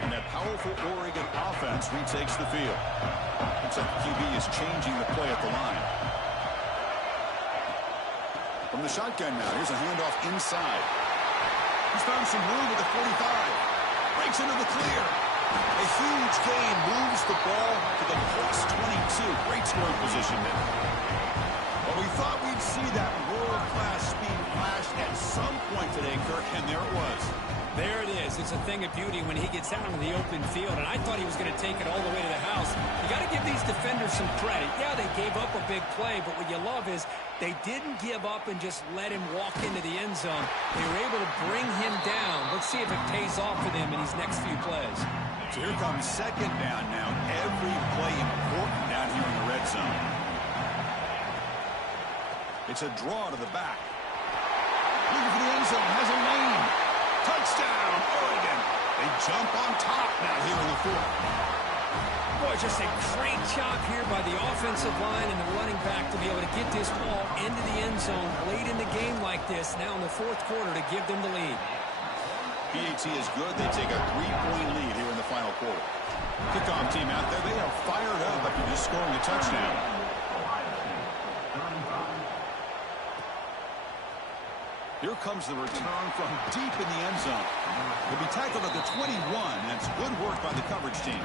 And that powerful Oregon offense retakes the field. Looks like the QB is changing the play at the line. From the shotgun now, here's a handoff inside. He's found some room at the 45. Breaks into the clear. A huge gain, moves the ball to the +22. Great scoring position there. Well, we thought we'd see that world-class speed flash at some point today, Kirk, and there it was. There it is. It's a thing of beauty when he gets out into the open field, and I thought he was going to take it all the way to the house. You got to give these defenders some credit. Yeah, they gave up a big play, but what you love is they didn't give up and just let him walk into the end zone. They were able to bring him down. Let's see if it pays off for them in these next few plays. So here comes second down now. Every play important down here in the red zone. It's a draw to the back. Looking for the end zone. Has a lane. Touchdown, Oregon. They jump on top now here in the fourth. Boy, just a great job here by the offensive line and the running back to be able to get this ball into the end zone late in the game like this, now in the fourth quarter, to give them the lead. PAT is good. They take a 3-point lead here in the final quarter. Kickoff team out there. They are fired up after just scoring a touchdown. Here comes the return from deep in the end zone. He'll be tackled at the 21. That's good work by the coverage team.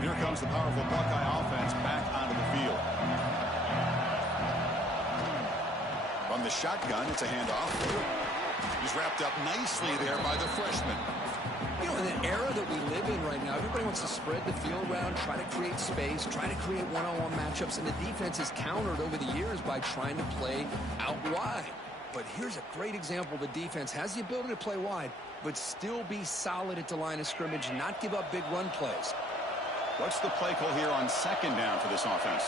Here comes the powerful Buckeye offense back onto the field. From the shotgun, it's a handoff. He's wrapped up nicely there by the freshman. You know, in the era that we live in right now, everybody wants to spread the field around, try to create space, try to create one-on-one matchups, and the defense is countered over the years by trying to play out wide. But here's a great example. The defense has the ability to play wide, but still be solid at the line of scrimmage and not give up big run plays. What's the play call here on second down for this offense?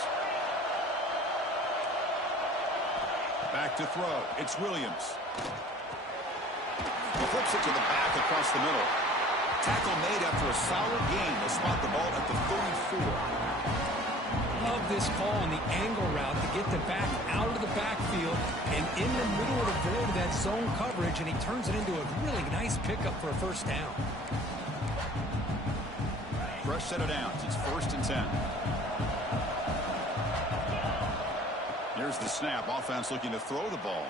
Back to throw. It's Williams. He flips it to the back across the middle. Tackle made after a solid gain. They'll spot the ball at the 34. Love this call on the angle route to get the back out of the backfield and in the middle to avoid that zone coverage, and he turns it into a really nice pickup for a first down. Fresh set of downs. It's 1st and 10. Here's the snap. Offense looking to throw the ball.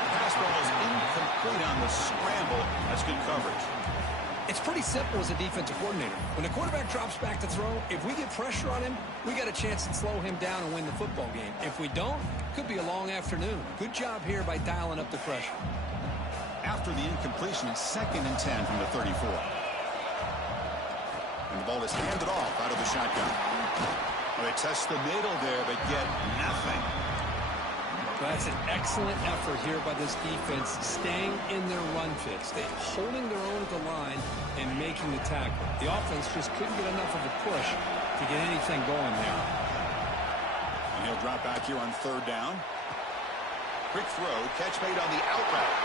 The pass ball is incomplete on the scramble. That's good coverage. It's pretty simple as a defensive coordinator. When the quarterback drops back to throw, if we get pressure on him, we got a chance to slow him down and win the football game. If we don't, could be a long afternoon. Good job here by dialing up the pressure. After the incompletion, it's 2nd and 10 from the 34. And the ball is handed off out of the shotgun. Well, they test the middle there, but get nothing. That's an excellent effort here by this defense, staying in their run fits. They're holding their own at the line and making the tackle. The offense just couldn't get enough of a push to get anything going there. And he'll drop back here on 3rd down. Quick throw, catch made on the out route.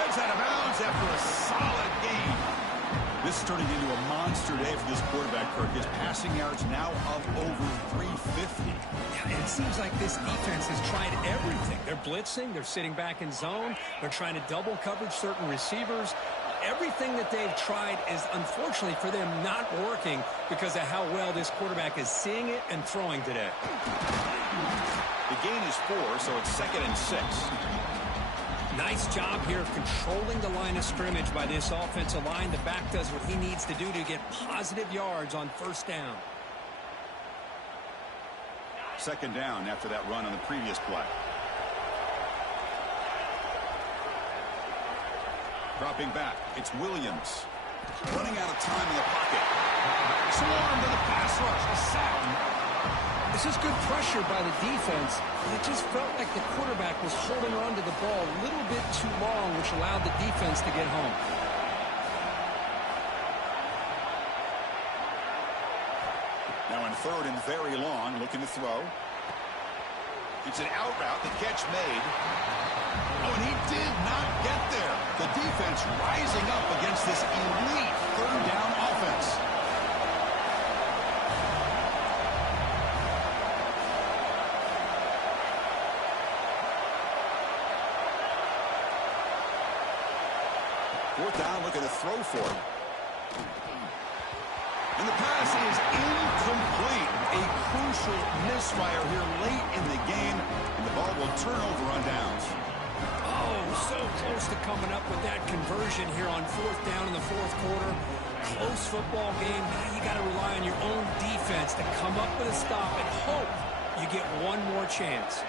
Heads out of bounds after a solid game. This is turning into a monster day for this quarterback, Kirk. His passing yards now up over 350. Yeah, it seems like this defense has tried everything. They're blitzing. They're sitting back in zone. They're trying to double coverage certain receivers. Everything that they've tried is, unfortunately for them, not working because of how well this quarterback is seeing it and throwing today. The gain is 4, so it's 2nd and 6. Nice job here of controlling the line of scrimmage by this offensive line. The back does what he needs to do to get positive yards on 1st down. 2nd down after that run on the previous play. Dropping back, it's Williams. Running out of time in the pocket. Swarmed to the pass rush. A sack. This is good pressure by the defense. It just felt like the quarterback was holding on to the ball a little bit too long, which allowed the defense to get home. Now in 3rd and very long, looking to throw. It's an out route, the catch made. Oh, and he did not get there. The defense rising up against this elite 3rd down offense. Fourth down, looking to throw for it. And the pass is incomplete. A crucial misfire here late in the game. And the ball will turnover on downs. Oh, so close to coming up with that conversion here on fourth down in the fourth quarter. Close football game. Now you got to rely on your own defense to come up with a stop and hope you get one more chance.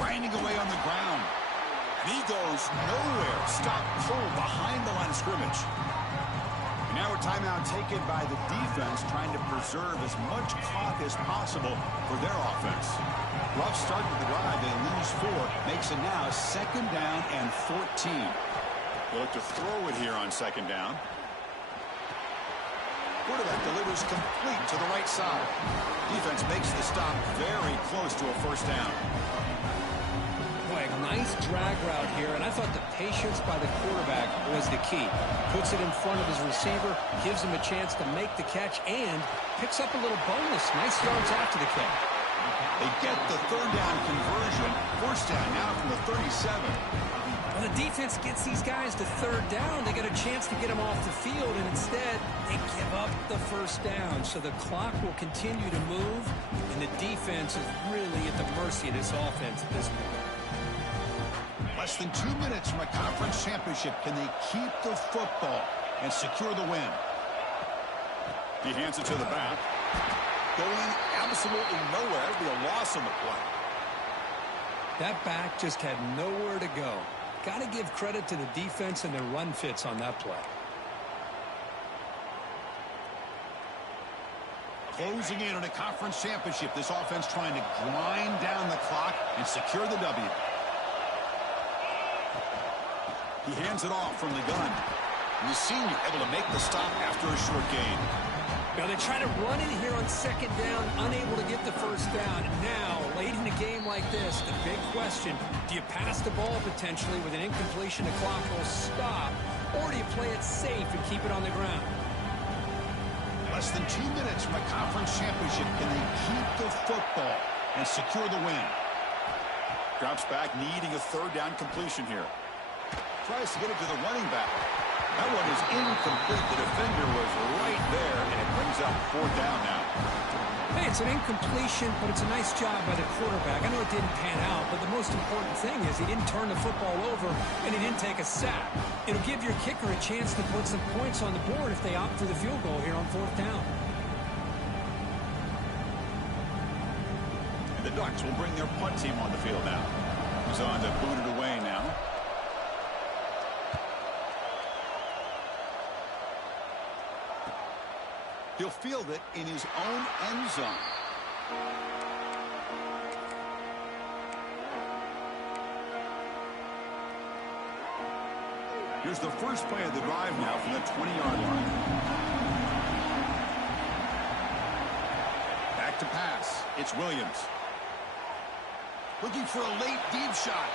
Grinding away on the ground. And he goes nowhere. Stop cold behind the line of scrimmage. And now a timeout taken by the defense, trying to preserve as much clock as possible for their offense. Rough start to the drive. They lose 4. Makes it now 2nd down and 14. They'll look to throw it here on 2nd down. Quarterback delivers complete to the right side. Defense makes the stop very close to a 1st down. Boy, nice drag route here, and I thought the patience by the quarterback was the key. Puts it in front of his receiver, gives him a chance to make the catch, and picks up a little bonus. Nice yards after the catch. They get the 3rd down conversion. 1st down now from the 37. When the defense gets these guys to 3rd down, they get a chance to get them off the field, and instead they give up the 1st down. So the clock will continue to move, and the defense is really at the mercy of this offense at this point. Less than 2 minutes from a conference championship. Can they keep the football and secure the win? He hands it to the back. Going absolutely nowhere. It'll be a loss on the play. That back just had nowhere to go. Got to give credit to the defense and their run fits on that play. Closing in on a conference championship. This offense trying to grind down the clock and secure the W. He hands it off from the gun. And the senior able to make the stop after a short gain. Now they try to run in here on 2nd down, unable to get the 1st down. And now, late in a game like this, the big question, do you pass the ball potentially with an incompletion, the clock will stop, or do you play it safe and keep it on the ground? Less than 2 minutes from a conference championship. Can they keep the football and secure the win? Drops back, needing a 3rd down completion here. Tries to get it to the running back. That one is incomplete. The defender was right there, and it brings up 4th down now. Hey, it's an incompletion, but it's a nice job by the quarterback. I know it didn't pan out, but the most important thing is he didn't turn the football over, and he didn't take a sack. It'll give your kicker a chance to put some points on the board if they opt for the field goal here on 4th down. And the Ducks will bring their punt team on the field now. He's on to boot it away now. He'll field it in his own end zone. Here's the first play of the drive now from the 20-yard line. Back to pass. It's Williams. Looking for a late deep shot.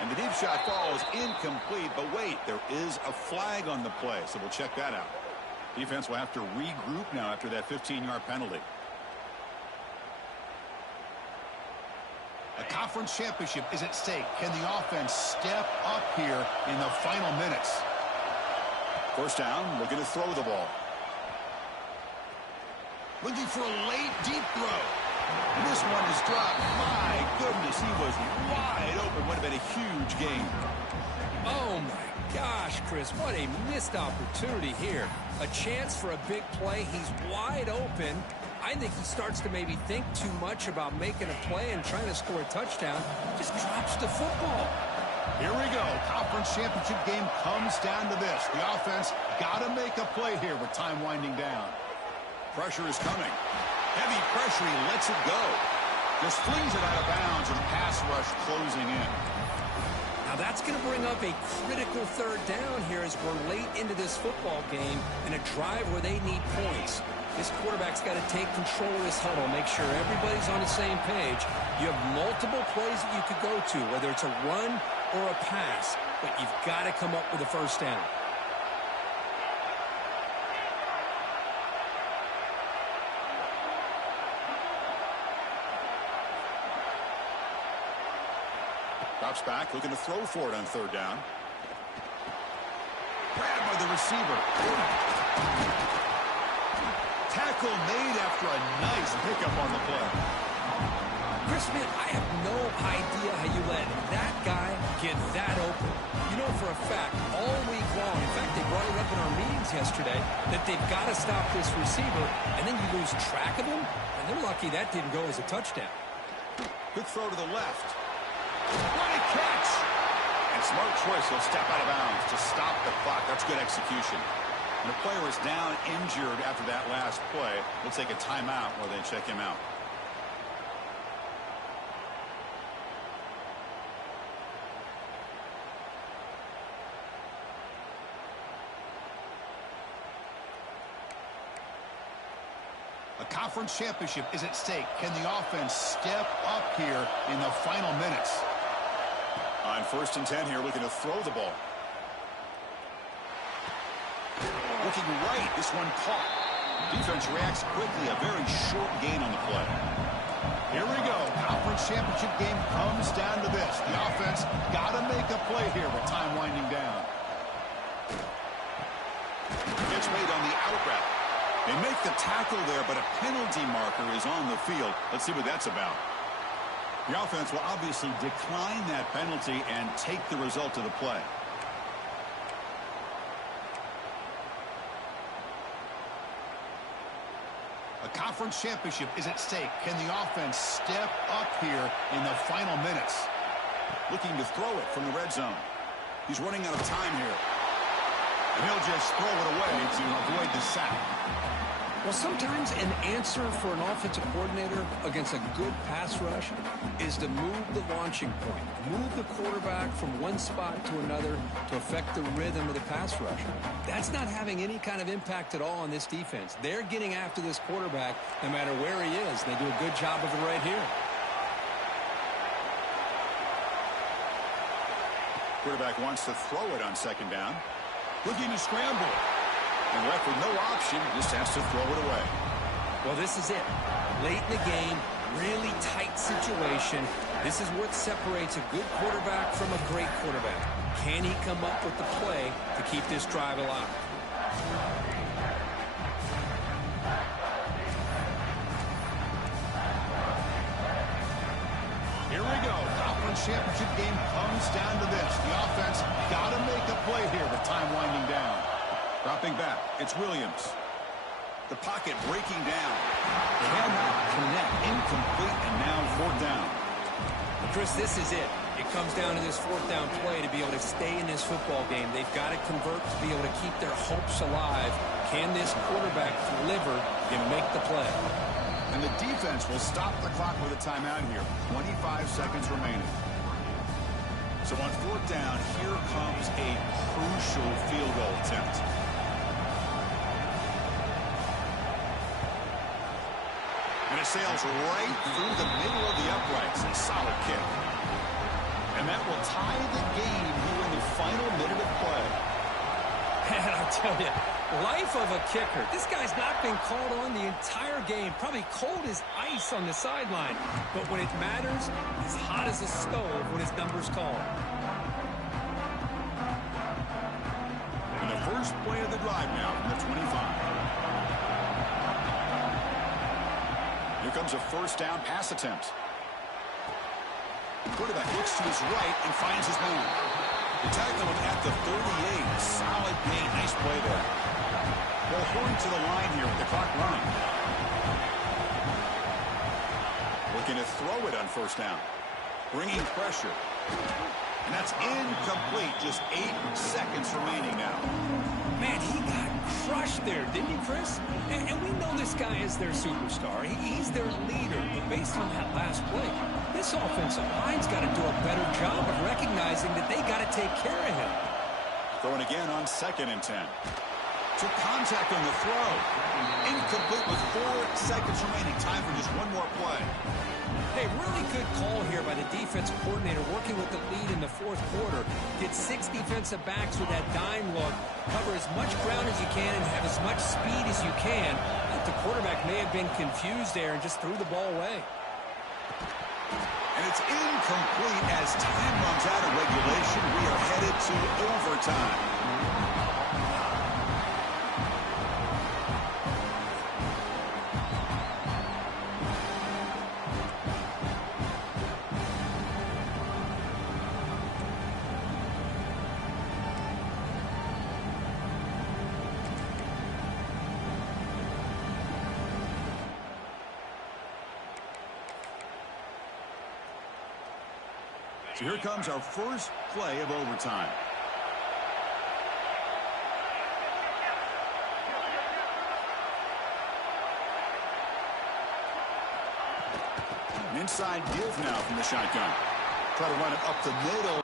And the deep shot falls incomplete. But wait, there is a flag on the play, so we'll check that out. Defense will have to regroup now after that 15-yard penalty. A conference championship is at stake. Can the offense step up here in the final minutes? 1st down, looking to throw the ball. Looking for a late deep throw. And this one is dropped. My goodness, he was wide open. Would have been a huge gain. Oh, my gosh, Chris, what a missed opportunity here. A chance for a big play. He's wide open. I think he starts to maybe think too much about making a play and trying to score a touchdown. Just drops the football. Here we go. Conference championship game comes down to this. The offense got to make a play here with time winding down. Pressure is coming. Heavy pressure. He lets it go. Just flings it out of bounds, and pass rush closing in. Now that's going to bring up a critical 3rd down here as we're late into this football game in a drive where they need points. This quarterback's got to take control of this huddle, make sure everybody's on the same page. You have multiple plays that you could go to, whether it's a run or a pass, but you've got to come up with a 1st down. Drops back, looking to throw for it on 3rd down. Grabbed by the receiver. Tackle made after a nice pickup on the play. Chris, man, I have no idea how you let that guy get that open. You know for a fact, all week long, in fact, they brought it up in our meetings yesterday, that they've got to stop this receiver, and then you lose track of him, and they're lucky that didn't go as a touchdown. Good throw to the left. What a catch! And smart choice, he'll step out of bounds to stop the clock. That's good execution. And the player is down injured after that last play. We'll take a timeout while they check him out. A conference championship is at stake. Can the offense step up here in the final minutes? On 1st and 10 here, looking to throw the ball. Looking right, this one caught. Defense reacts quickly, a very short gain on the play. Here we go. Conference championship game comes down to this. The offense got to make a play here with time winding down. Gets made on the out route. They make the tackle there, but a penalty marker is on the field. Let's see what that's about. The offense will obviously decline that penalty and take the result of the play. A conference championship is at stake. Can the offense step up here in the final minutes? Looking to throw it from the red zone. He's running out of time here. And he'll just throw it away to avoid the sack. Well, sometimes an answer for an offensive coordinator against a good pass rush is to move the launching point, move the quarterback from one spot to another to affect the rhythm of the pass rush. That's not having any kind of impact at all on this defense. They're getting after this quarterback no matter where he is. They do a good job of it right here. Quarterback wants to throw it on 2nd down. Looking to scramble. And left with no option, just has to throw it away. Well, this is it. Late in the game, really tight situation. This is what separates a good quarterback from a great quarterback. Can he come up with the play to keep this drive alive? Here we go. Conference championship game comes down to this. The offense got to make a play here with time winding down. Dropping back, it's Williams. The pocket breaking down. Cannot connect. Incomplete, and now 4th down. Chris, this is it. It comes down to this 4th down play to be able to stay in this football game. They've got to convert to be able to keep their hopes alive. Can this quarterback deliver and make the play? And the defense will stop the clock with a timeout here. 25 seconds remaining. So on 4th down, here comes a crucial field goal attempt. And it sails right through the middle of the uprights. A solid kick. And that will tie the game here in the final minute of play. And I'll tell you, life of a kicker. This guy's not been called on the entire game. Probably cold as ice on the sideline. But when it matters, he's hot as a stove when his number's called. And the first play of the drive now from the 25. Here comes a 1st down pass attempt. The quarterback looks to his right and finds his man. They tackle him at the 38. Solid gain. Nice play there. They'll hurry to the line here with the clock running. Looking to throw it on 1st down. Bringing pressure. And that's incomplete. Just 8 seconds remaining now. Man, he got crushed there, didn't he, Chris? And we know this guy is their superstar. He's their leader. But based on that last play, this offensive line's got to do a better job of recognizing that they got to take care of him. Throwing again on 2nd and 10. Took contact on the throw. Incomplete with 4 seconds remaining. Time for just one more play. Hey, really good call here by the defensive coordinator working with the lead in the 4th quarter. Get 6 defensive backs with that dime look. Cover as much ground as you can and have as much speed as you can. I think the quarterback may have been confused there and just threw the ball away. And it's incomplete as time runs out of regulation. We are headed to overtime. So here comes our first play of overtime. An inside give now from the shotgun. Try to run it up the middle.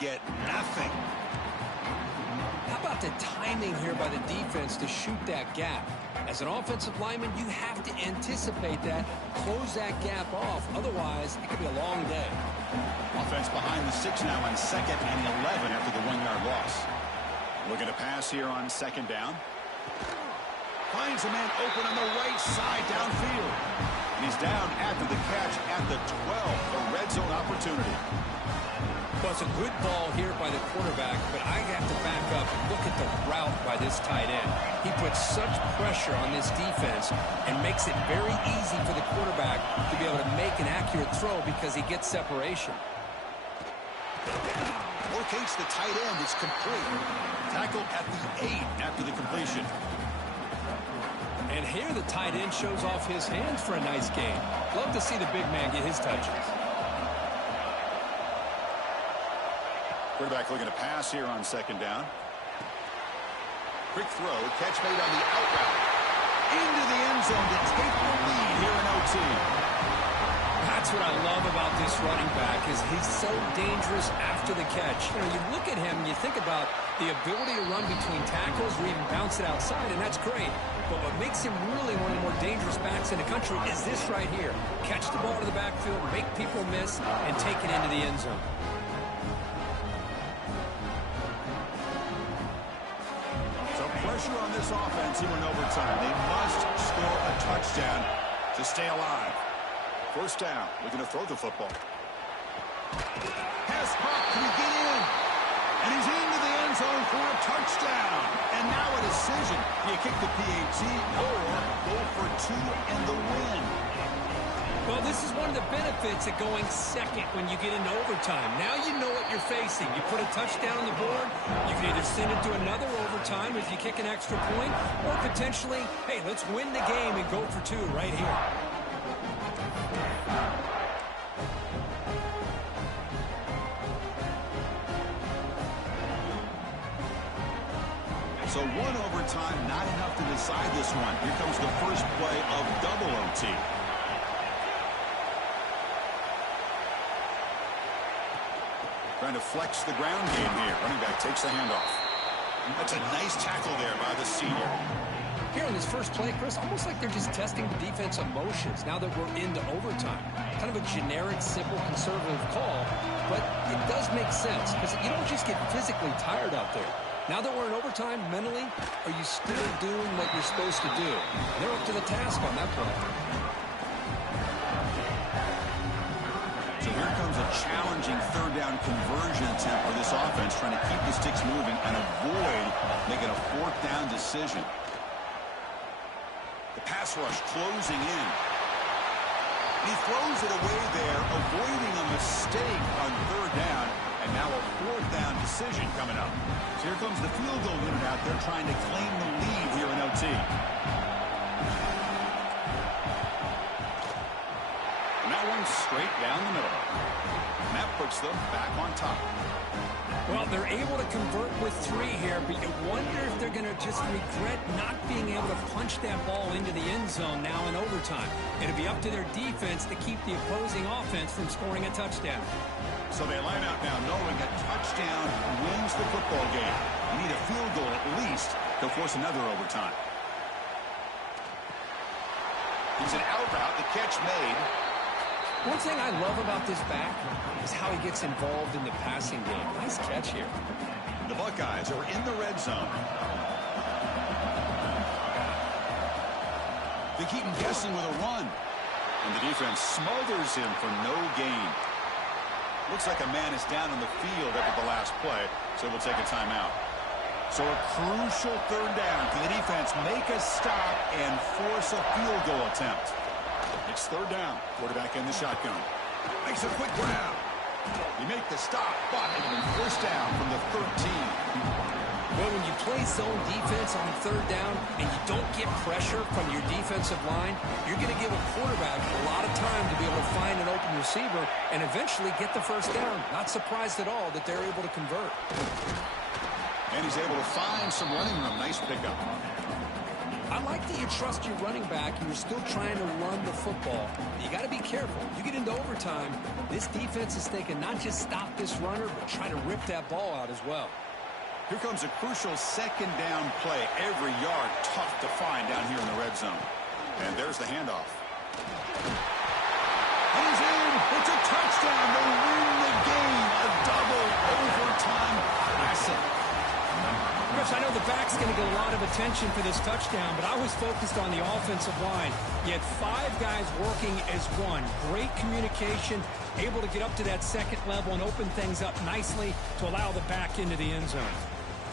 Get nothing. How about the timing here by the defense to shoot that gap? As an offensive lineman, you have to anticipate that, close that gap off. Otherwise, it could be a long day. Offense behind the 6 now on 2nd and 11 after the 1-yard loss. Looking to pass here on 2nd down. Finds a man open on the right side downfield. And he's down after the catch at the 12. A red zone opportunity. Well, it's a good ball here by the quarterback, but I have to back up and look at the route by this tight end. He puts such pressure on this defense and makes it very easy for the quarterback to be able to make an accurate throw because he gets separation. Locates the tight end. It's complete. Tackled at the 8 after the completion. And here the tight end shows off his hands for a nice game. Love to see the big man get his touches. Quarterback looking to pass here on 2nd down. Quick throw. Catch made on the out route. Into the end zone to take the lead here in OT. That's what I love about this running back is he's so dangerous after the catch. You know, you look at him and you think about the ability to run between tackles or even bounce it outside, and that's great. But what makes him really one of the more dangerous backs in the country is this right here. Catch the ball to the backfield, make people miss, and take it into the end zone. Pressure on this offense here in overtime. They must score a touchdown to stay alive. 1st down. Looking to throw the football. Pass pop. Can he get in? And he's into the end zone for a touchdown. And now a decision. Do you kick the PAT or go for 2 and the win? Well, this is one of the benefits of going second when you get into overtime. Now you know what you're facing. You put a touchdown on the board, you can either send it to another overtime if you kick an extra point, or potentially, hey, let's win the game and go for 2 right here. So 1 overtime, not enough to decide this one. Here comes the first play of double OT. Trying to flex the ground game here. Running back takes the handoff. That's a nice tackle there by the senior. Here in this first play, Chris, almost like they're just testing the defense emotions now that we're into overtime. Kind of a generic, simple, conservative call, but it does make sense because you don't just get physically tired out there. Now that we're in overtime, mentally, are you still doing what you're supposed to do? They're up to the task on that play. So here comes a challenging 3rd down conversion attempt for this offense, trying to keep the sticks moving and avoid making a 4th down decision. The pass rush closing in. He throws it away there, avoiding a mistake on 3rd down, and now a 4th down decision coming up. So here comes the field goal unit out there trying to claim the lead here in OT. And that one's straight down the middle. And that puts them back on top. Well, they're able to convert with 3 here, but you wonder if they're going to just regret not being able to punch that ball into the end zone now in overtime. It'll be up to their defense to keep the opposing offense from scoring a touchdown. So they line out now knowing a touchdown wins the football game. You need a field goal at least to force another overtime. He's an out route. The catch made. One thing I love about this back is how he gets involved in the passing game. Nice catch here. The Buckeyes are in the red zone. They keep him guessing with a run. And the defense smothers him for no gain. Looks like a man is down on the field after the last play, so we'll take a timeout. So a crucial third down. Can the defense make a stop and force a field goal attempt? It's third down. Quarterback in the shotgun. Makes a quick grab. You make the stop, but it'll be first down from the 13. Well, when you play zone defense on third down and you don't get pressure from your defensive line, you're going to give a quarterback a lot of time to be able to find an open receiver and eventually get the first down. Not surprised at all that they're able to convert. And he's able to find some running room. Nice pickup. I like that you trust your running back and you're still trying to run the football. You got to be careful. You get into overtime, this defense is thinking not just stop this runner, but try to rip that ball out as well. Here comes a crucial second down play. Every yard tough to find down here in the red zone. And there's the handoff. And he's in. It's a touchdown. They win the game. A double overtime classic. Chris, I know the back's going to get a lot of attention for this touchdown, but I was focused on the offensive line. You had 5 guys working as one. Great communication, able to get up to that second level and open things up nicely to allow the back into the end zone.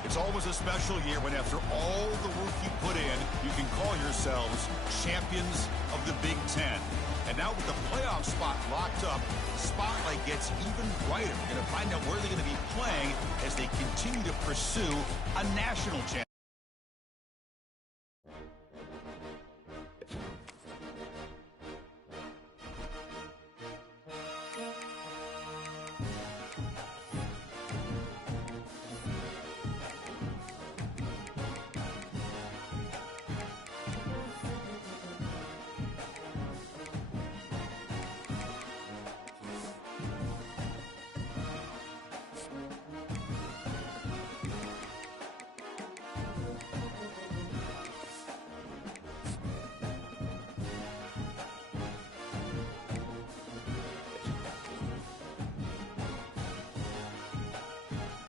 It's always a special year when after all the work you put in, you can call yourselves champions of the Big Ten. And now with the playoff spot locked up, the spotlight gets even brighter. We're going to find out where they're going to be playing as they continue to pursue a national championship.